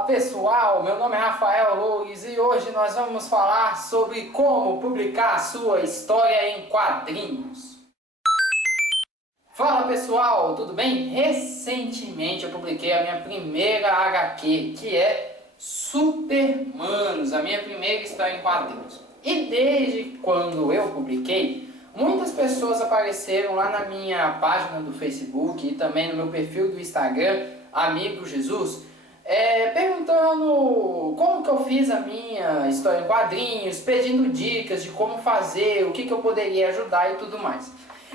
Fala pessoal, meu nome é Rafael Loures e hoje nós vamos falar sobre como publicar a sua história em quadrinhos. Fala pessoal, tudo bem? Recentemente eu publiquei a minha primeira HQ, que é Supermanos, a minha primeira história em quadrinhos. E desde quando eu publiquei, muitas pessoas apareceram lá na minha página do Facebook e também no meu perfil do Instagram, Amigo Jesus, perguntando como que eu fiz a minha história em quadrinhos, pedindo dicas de como fazer, o que eu poderia ajudar e tudo mais.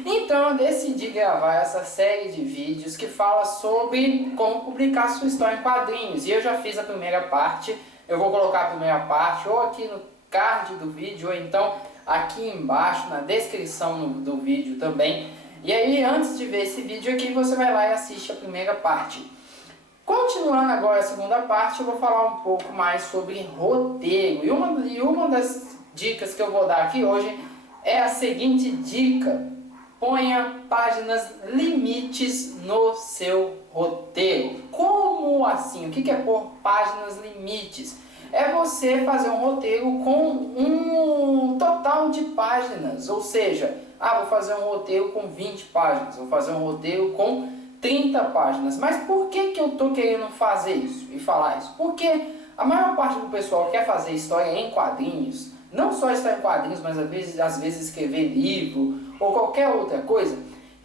Então eu decidi gravar essa série de vídeos que fala sobre como publicar sua história em quadrinhos. E eu já fiz a primeira parte, eu vou colocar a primeira parte ou aqui no card do vídeo, ou então aqui embaixo na descrição do vídeo também. E aí antes de ver esse vídeo aqui, você vai lá e assiste a primeira parte. Continuando agora a segunda parte, eu vou falar um pouco mais sobre roteiro. E uma das dicas que eu vou dar aqui hoje é a seguinte dica: ponha páginas limites no seu roteiro. Como assim? O que é pôr páginas limites? É você fazer um roteiro com um total de páginas. Ou seja, vou fazer um roteiro com 20 páginas, vou fazer um roteiro com 30 páginas. Mas por que eu estou querendo fazer isso e falar isso? Porque a maior parte do pessoal quer fazer história em quadrinhos, não só história em quadrinhos, mas às vezes escrever livro ou qualquer outra coisa,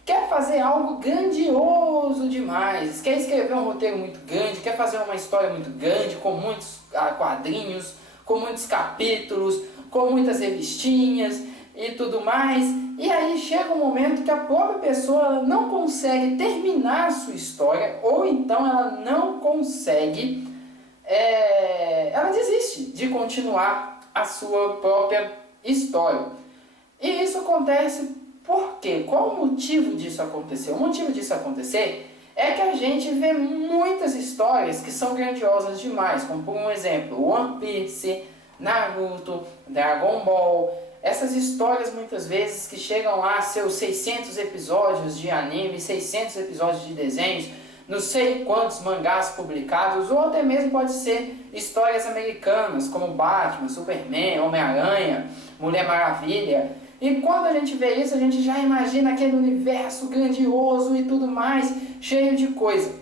quer fazer algo grandioso demais, quer escrever um roteiro muito grande, quer fazer uma história muito grande, com muitos quadrinhos, com muitos capítulos, com muitas revistinhas e tudo mais. E aí chega um momento que a própria pessoa não consegue terminar a sua história, ou então ela não consegue, ela desiste de continuar a sua própria história. E isso acontece por quê? Qual o motivo disso acontecer? O motivo disso acontecer é que a gente vê muitas histórias que são grandiosas demais, como por um exemplo, One Piece, Naruto, Dragon Ball. Essas histórias muitas vezes que chegam lá a seus 600 episódios de anime, 600 episódios de desenhos, não sei quantos mangás publicados, ou até mesmo pode ser histórias americanas como Batman, Superman, Homem-Aranha, Mulher Maravilha. E quando a gente vê isso, a gente já imagina aquele universo grandioso e tudo mais, cheio de coisa.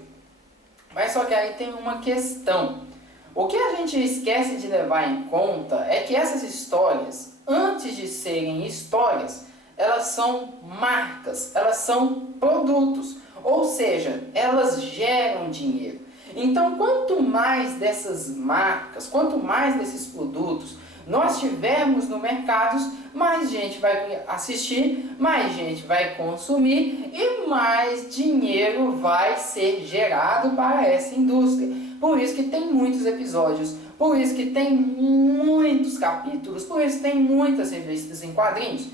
Mas só que aí tem uma questão. O que a gente esquece de levar em conta é que essas histórias, antes de serem histórias, elas são marcas, elas são produtos, ou seja, elas geram dinheiro. Então, quanto mais dessas marcas, quanto mais desses produtos nós tivermos no mercado, mais gente vai assistir, mais gente vai consumir e mais dinheiro vai ser gerado para essa indústria. Por isso que tem muitos episódios, por isso que tem muitos capítulos, por isso que tem muitas revistas em quadrinhos.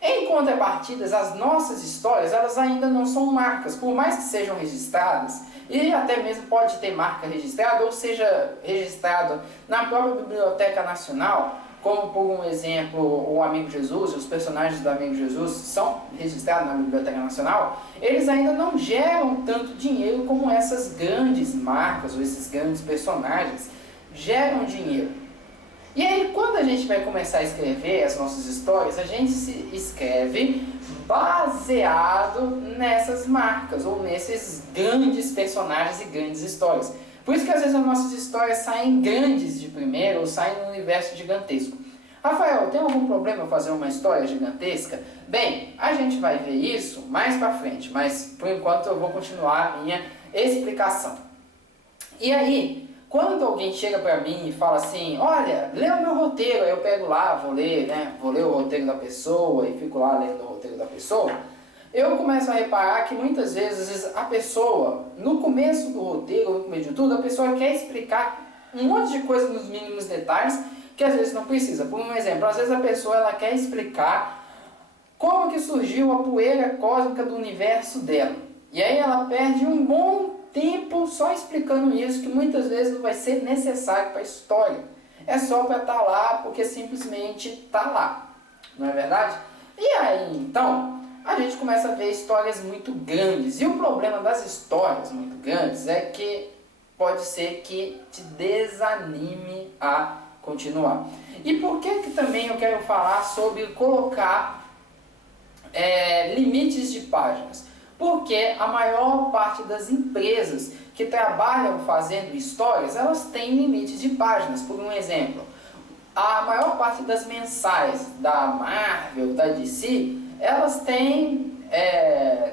Em contrapartidas, as nossas histórias, elas ainda não são marcas, por mais que sejam registradas, e até mesmo pode ter marca registrada, ou seja, registrado na própria Biblioteca Nacional, como por um exemplo, o Amigo Jesus, os personagens do Amigo Jesus são registrados na Biblioteca Nacional, eles ainda não geram tanto dinheiro como essas grandes marcas ou esses grandes personagens geram dinheiro. E aí, quando a gente vai começar a escrever as nossas histórias, a gente se escreve baseado nessas marcas ou nesses grandes personagens e grandes histórias. Por isso que às vezes as nossas histórias saem grandes de primeiro ou saem num universo gigantesco. Rafael, tem algum problema fazer uma história gigantesca? Bem, a gente vai ver isso mais pra frente, mas por enquanto eu vou continuar a minha explicação. E aí, quando alguém chega pra mim e fala assim, olha, lê o meu roteiro, aí eu pego lá, vou ler o roteiro da pessoa e fico lá lendo o roteiro da pessoa, eu começo a reparar que muitas vezes a pessoa, no começo do roteiro, no começo de tudo, a pessoa quer explicar um monte de coisa nos mínimos detalhes que às vezes não precisa. Por um exemplo, às vezes a pessoa ela quer explicar como que surgiu a poeira cósmica do universo dela. E aí ela perde um bom tempo só explicando isso, que muitas vezes não vai ser necessário para a história. É só para estar lá, porque simplesmente está lá. Não é verdade? E aí, então, a gente começa a ver histórias muito grandes. E o problema das histórias muito grandes é que pode ser que te desanime a continuar. E por que também eu quero falar sobre colocar limites de páginas? Porque a maior parte das empresas que trabalham fazendo histórias, elas têm limites de páginas. Por um exemplo, a maior parte das mensais da Marvel, da DC, elas têm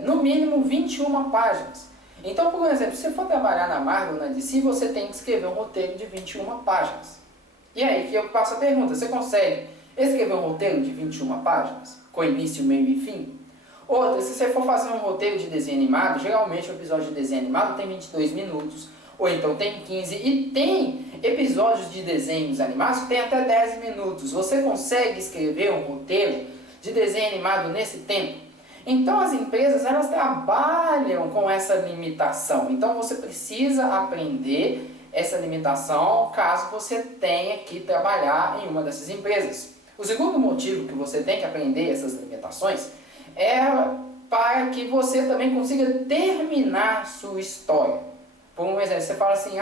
no mínimo 21 páginas. Então, por exemplo, se você for trabalhar na Marvel, na DC, você tem que escrever um roteiro de 21 páginas. E aí que eu faço a pergunta, você consegue escrever um roteiro de 21 páginas? Com início, meio e fim? Outra, se você for fazer um roteiro de desenho animado, geralmente o episódio de desenho animado tem 22 minutos, ou então tem 15, e tem episódios de desenhos animados que tem até 10 minutos. Você consegue escrever um roteiro de desenho animado nesse tempo? Então as empresas, elas trabalham com essa limitação. Então você precisa aprender essa limitação caso você tenha que trabalhar em uma dessas empresas. O segundo motivo que você tem que aprender essas limitações é para que você também consiga terminar sua história. Por um exemplo, você fala assim,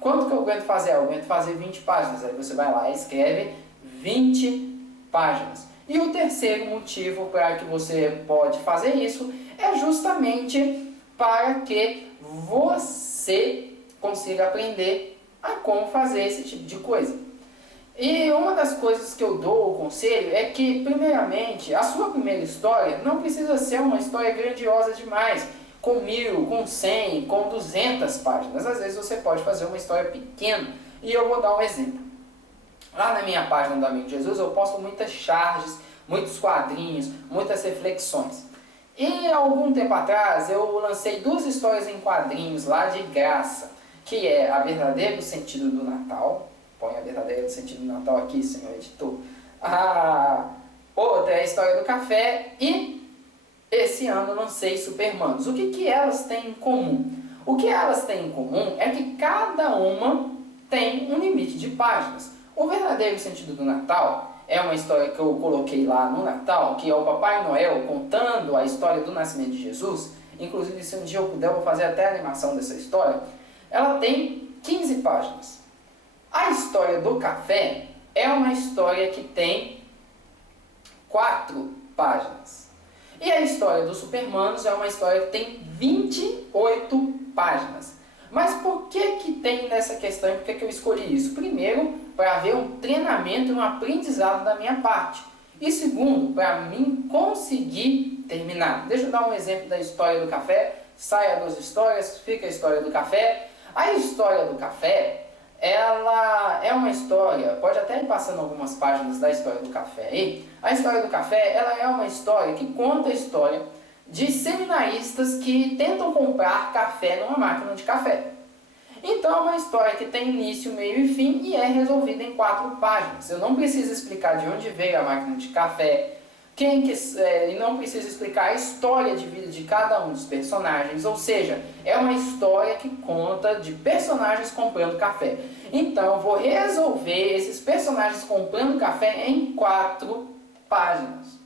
quanto que eu aguento fazer? Eu aguento fazer 20 páginas. Aí você vai lá e escreve 20 páginas. E o terceiro motivo para que você pode fazer isso é justamente para que você consiga aprender a como fazer esse tipo de coisa. E uma das coisas que eu dou o conselho é que, primeiramente, a sua primeira história não precisa ser uma história grandiosa demais, com 1000, com 100, com 200 páginas. Às vezes você pode fazer uma história pequena. E eu vou dar um exemplo. Lá na minha página do Amigo Jesus eu posto muitas charges, muitos quadrinhos, muitas reflexões. E há algum tempo atrás eu lancei 2 histórias em quadrinhos lá de graça, que é A Verdadeiro Sentido do Natal. Põe A Verdadeiro Sentido do Natal aqui, senhor editor. A outra é A História do Café e esse ano lancei Supermanos. O que elas têm em comum? O que elas têm em comum é que cada uma tem um limite de páginas. O Verdadeiro Sentido do Natal é uma história que eu coloquei lá no Natal, que é o Papai Noel contando a história do nascimento de Jesus. Inclusive, se um dia eu puder, eu vou fazer até a animação dessa história. Ela tem 15 páginas. A História do Café é uma história que tem 4 páginas. E a História dos Supermanos é uma história que tem 28 páginas. Mas por que tem nessa questão e por que eu escolhi isso? Primeiro, para haver um treinamento e um aprendizado da minha parte. E segundo, para mim conseguir terminar. Deixa eu dar um exemplo da História do Café. Saia das histórias, fica a História do Café. A História do Café, ela é uma história, pode até ir passando algumas páginas da História do Café aí. A História do Café, ela é uma história que conta a história de seminaristas que tentam comprar café numa máquina de café. Então é uma história que tem início, meio e fim e é resolvida em 4 páginas. Eu não preciso explicar de onde veio a máquina de café, e não preciso explicar a história de vida de cada um dos personagens, ou seja, é uma história que conta de personagens comprando café. Então eu vou resolver esses personagens comprando café em 4 páginas.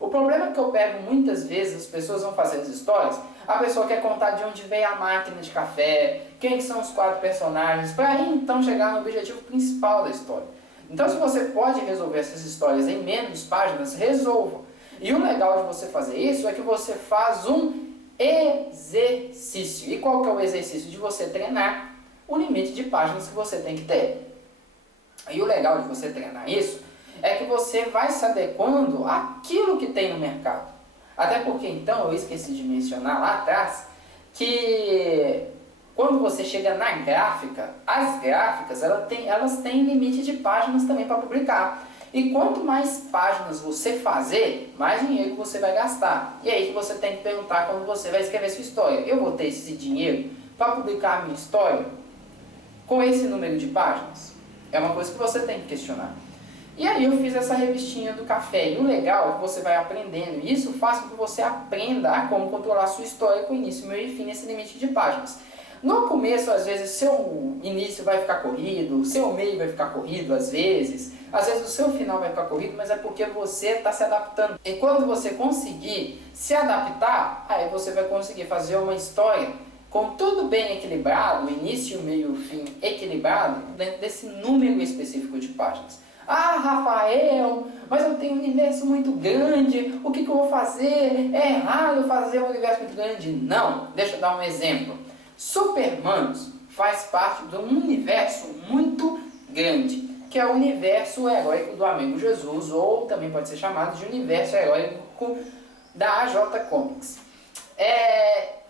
O problema é que eu pego muitas vezes, as pessoas vão fazer as histórias, a pessoa quer contar de onde veio a máquina de café, quem são os 4 personagens, para aí então chegar no objetivo principal da história. Então se você pode resolver essas histórias em menos páginas, resolva. E o legal de você fazer isso é que você faz um exercício. E qual que é o exercício? De você treinar o limite de páginas que você tem que ter. E o legal de você treinar isso é que você vai se adequando àquilo que tem no mercado. Até porque, então, eu esqueci de mencionar lá atrás, que quando você chega na gráfica, as gráficas elas têm limite de páginas também para publicar. E quanto mais páginas você fazer, mais dinheiro você vai gastar. E aí que você tem que perguntar quando você vai escrever sua história. Eu vou ter esse dinheiro para publicar a minha história com esse número de páginas? É uma coisa que você tem que questionar. E aí eu fiz essa revistinha do café. E o legal é que você vai aprendendo. E isso faz com que você aprenda a como controlar a sua história com início, meio e fim nesse limite de páginas. No começo, às vezes, seu início vai ficar corrido, seu meio vai ficar corrido, às vezes o seu final vai ficar corrido, mas é porque você está se adaptando. E quando você conseguir se adaptar, aí você vai conseguir fazer uma história com tudo bem equilibrado, o início, o meio e o fim equilibrado, dentro desse número específico de páginas. Ah, Rafael, mas eu tenho um universo muito grande, o que eu vou fazer? É errado eu fazer um universo muito grande? Não, deixa eu dar um exemplo. Supermanos faz parte de um universo muito grande, que é o universo heróico do Amigo Jesus, ou também pode ser chamado de universo heróico da AJ Comics.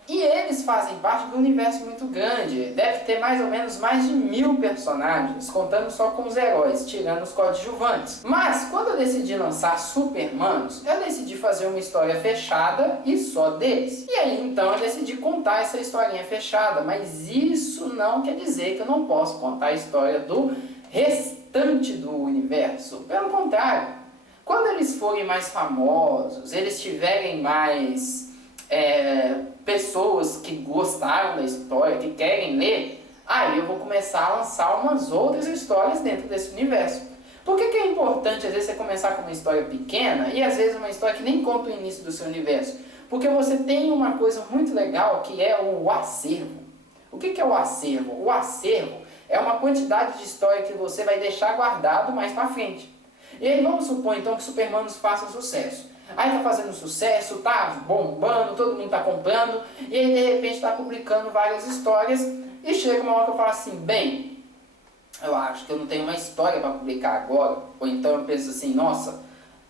E eles fazem parte de um universo muito grande, deve ter mais ou menos mais de 1000 personagens, contando só com os heróis, tirando os coadjuvantes. Mas quando eu decidi lançar Supermanos, eu decidi fazer uma história fechada e só deles. E aí então eu decidi contar essa historinha fechada, mas isso não quer dizer que eu não posso contar a história do restante do universo. Pelo contrário, quando eles forem mais famosos, eles tiverem mais pessoas que gostaram da história, que querem ler, aí eu vou começar a lançar umas outras histórias dentro desse universo. Por que é importante às vezes você começar com uma história pequena e às vezes uma história que nem conta o início do seu universo? Porque você tem uma coisa muito legal que é o acervo. O que é o acervo? O acervo é uma quantidade de história que você vai deixar guardado mais pra frente. E aí vamos supor então que Supermanos faça sucesso. Aí tá fazendo sucesso, tá bombando, todo mundo tá comprando, e aí de repente tá publicando várias histórias, e chega uma hora que eu falo assim, bem, eu acho que eu não tenho uma história para publicar agora, ou então eu penso assim, nossa,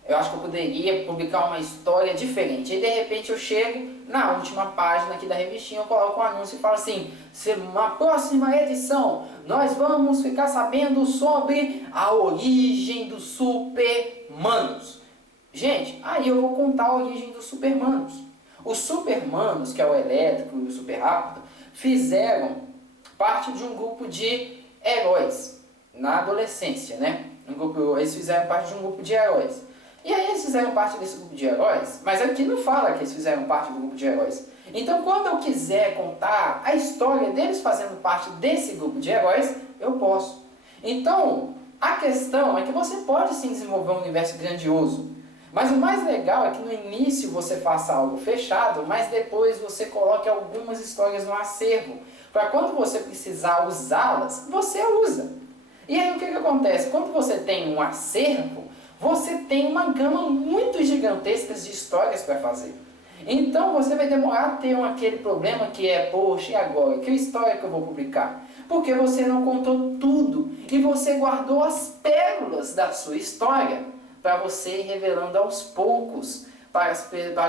eu acho que eu poderia publicar uma história diferente. E de repente eu chego na última página aqui da revistinha, eu coloco um anúncio e falo assim, na próxima edição nós vamos ficar sabendo sobre a origem dos Supermanos. Gente, aí eu vou contar a origem dos Supermanos. Os Supermanos, que é o Elétrico e o Super Rápido, fizeram parte de um grupo de heróis na adolescência, né? Eles fizeram parte de um grupo de heróis. E aí eles fizeram parte desse grupo de heróis, mas aqui não fala que eles fizeram parte do grupo de heróis. Então quando eu quiser contar a história deles fazendo parte desse grupo de heróis, eu posso. Então, a questão é que você pode sim desenvolver um universo grandioso. Mas o mais legal é que no início você faça algo fechado, mas depois você coloque algumas histórias no acervo. Para quando você precisar usá-las, você usa. E aí o que acontece? Quando você tem um acervo, você tem uma gama muito gigantesca de histórias para fazer. Então você vai demorar a ter aquele problema que é, poxa, e agora? Que história que eu vou publicar? Porque você não contou tudo e você guardou as pérolas da sua história para você ir revelando aos poucos para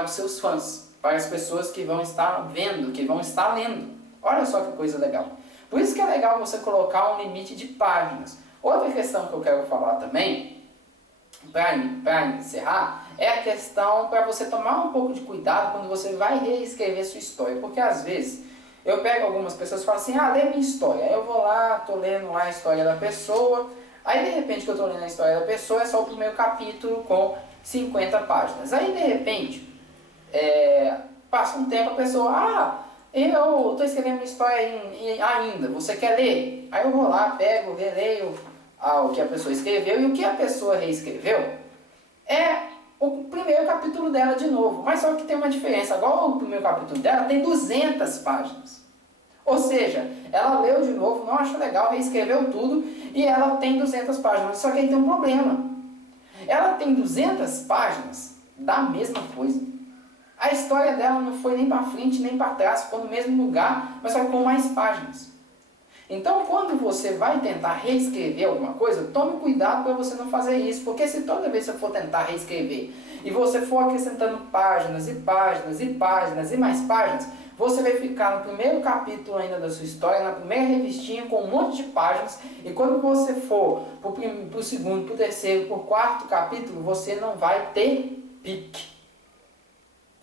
os seus fãs, para as pessoas que vão estar vendo, que vão estar lendo. Olha só que coisa legal. Por isso que é legal você colocar um limite de páginas. Outra questão que eu quero falar também, para encerrar, é a questão para você tomar um pouco de cuidado quando você vai reescrever sua história. Porque às vezes eu pego algumas pessoas e falo assim, lê minha história. Aí eu vou lá, estou lendo lá a história da pessoa. Aí de repente que eu estou lendo a história da pessoa é só o primeiro capítulo com 50 páginas. Aí de repente, passa um tempo a pessoa, eu estou escrevendo uma história ainda, você quer ler? Aí eu vou lá, pego, releio o que a pessoa escreveu, e o que a pessoa reescreveu é o primeiro capítulo dela de novo. Mas só que tem uma diferença, agora o primeiro capítulo dela tem 200 páginas. Ou seja, ela leu de novo, não achou legal, reescreveu tudo e ela tem 200 páginas. Só que aí tem um problema. Ela tem 200 páginas da mesma coisa. A história dela não foi nem para frente nem para trás, ficou no mesmo lugar, mas só com mais páginas. Então, quando você vai tentar reescrever alguma coisa, tome cuidado para você não fazer isso, porque se toda vez que você for tentar reescrever e você for acrescentando páginas e páginas e páginas e mais páginas, você vai ficar no primeiro capítulo ainda da sua história, na primeira revistinha com um monte de páginas, e quando você for para o segundo, para o terceiro, para o quarto capítulo, você não vai ter pique.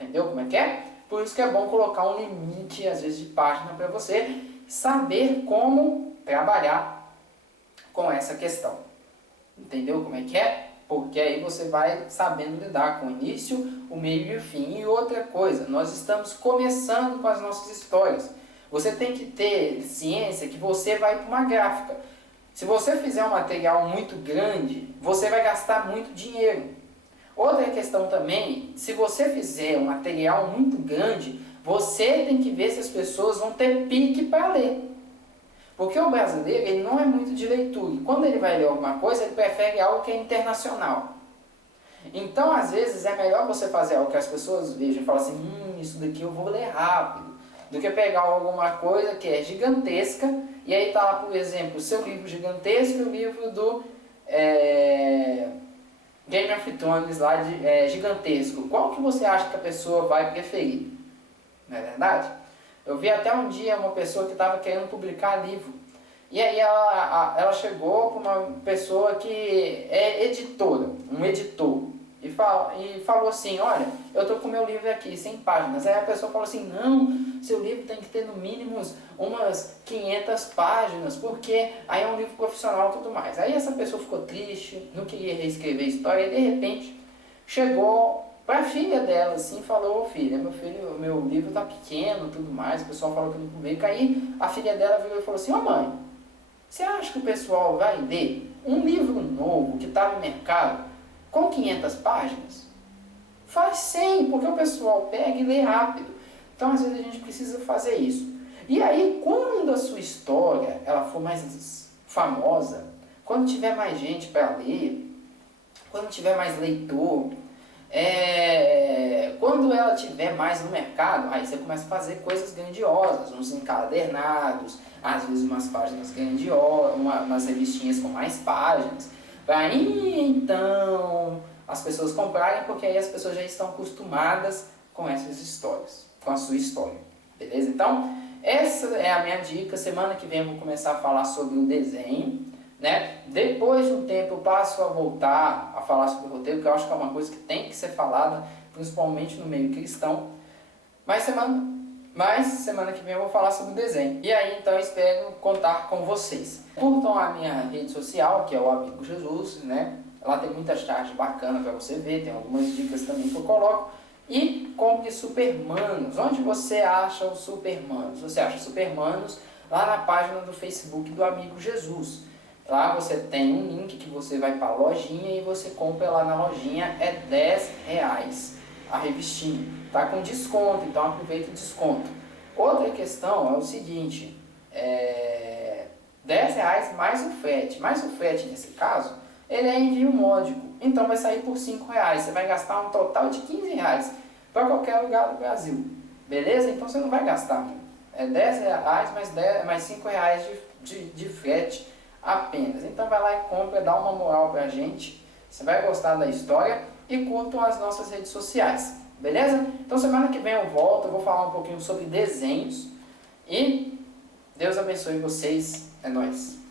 Entendeu como é que é? Por isso que é bom colocar um limite, às vezes, de página para você saber como trabalhar com essa questão. Entendeu como é que é? Porque aí você vai sabendo lidar com o início, o meio e o fim. E outra coisa, nós estamos começando com as nossas histórias. Você tem que ter ciência que você vai para uma gráfica. Se você fizer um material muito grande, você vai gastar muito dinheiro. Outra questão também, se você fizer um material muito grande, Você tem que ver se as pessoas vão ter pique para ler. Porque o brasileiro, ele não é muito de leitura. E quando ele vai ler alguma coisa, ele prefere algo que é internacional. Então, às vezes, é melhor você fazer algo que as pessoas vejam e falem assim, isso daqui eu vou ler rápido, do que pegar alguma coisa que é gigantesca, e aí tá lá, por exemplo, o seu livro gigantesco e o livro do Game of Thrones lá, gigantesco. Qual que você acha que a pessoa vai preferir? Não é verdade? Eu vi até um dia uma pessoa que estava querendo publicar livro. E aí ela chegou para uma pessoa que é editora, um editor. E falou assim, olha, eu estou com o meu livro aqui, 100 páginas. Aí a pessoa falou assim, não, seu livro tem que ter no mínimo umas 500 páginas, porque aí é um livro profissional e tudo mais. Aí essa pessoa ficou triste, não queria reescrever a história, e de repente chegou para a filha dela, assim, falou, filha, meu livro tá pequeno, tudo mais, o pessoal falou que não publica. Aí a filha dela virou e falou assim, mãe, você acha que o pessoal vai ler um livro novo que está no mercado com 500 páginas? Faz 100, porque o pessoal pega e lê rápido. Então, às vezes, a gente precisa fazer isso. E aí, quando a sua história ela for mais famosa, quando tiver mais gente para ler, quando tiver mais leitor, quando ela tiver mais no mercado, aí você começa a fazer coisas grandiosas, uns encadernados, às vezes umas páginas grandiosas, umas revistinhas com mais páginas, para aí então as pessoas comprarem, porque aí as pessoas já estão acostumadas com essas histórias, com a sua história, beleza? Então, essa é a minha dica. Semana que vem eu vou começar a falar sobre o desenho, né? Depois de um tempo eu passo a voltar a falar sobre o roteiro, porque eu acho que é uma coisa que tem que ser falada, principalmente no meio cristão. Mas semana que vem eu vou falar sobre o desenho. E aí então eu espero contar com vocês. Curtam a minha rede social, que é o Amigo Jesus, né? Lá tem muitas charges bacanas para você ver, tem algumas dicas também que eu coloco. E compre Supermanos. Onde você acha os Supermanos? Você acha Supermanos lá na página do Facebook do Amigo Jesus. Lá você tem um link que você vai para a lojinha e você compra lá na lojinha, é R$10 a revistinha. Tá com desconto, então aproveita o desconto. Outra questão é o seguinte, R$10 mais o frete. Mais o frete nesse caso, ele é envio módico, então vai sair por R$5. Você vai gastar um total de R$15 para qualquer lugar do Brasil. Beleza? Então você não vai gastar muito. É R$10 mais R$5 de frete apenas. Então vai lá e compra, dá uma moral pra gente. Você vai gostar da história e curtam as nossas redes sociais. Beleza? Então semana que vem eu volto, eu vou falar um pouquinho sobre desenhos. E Deus abençoe vocês. É nóis.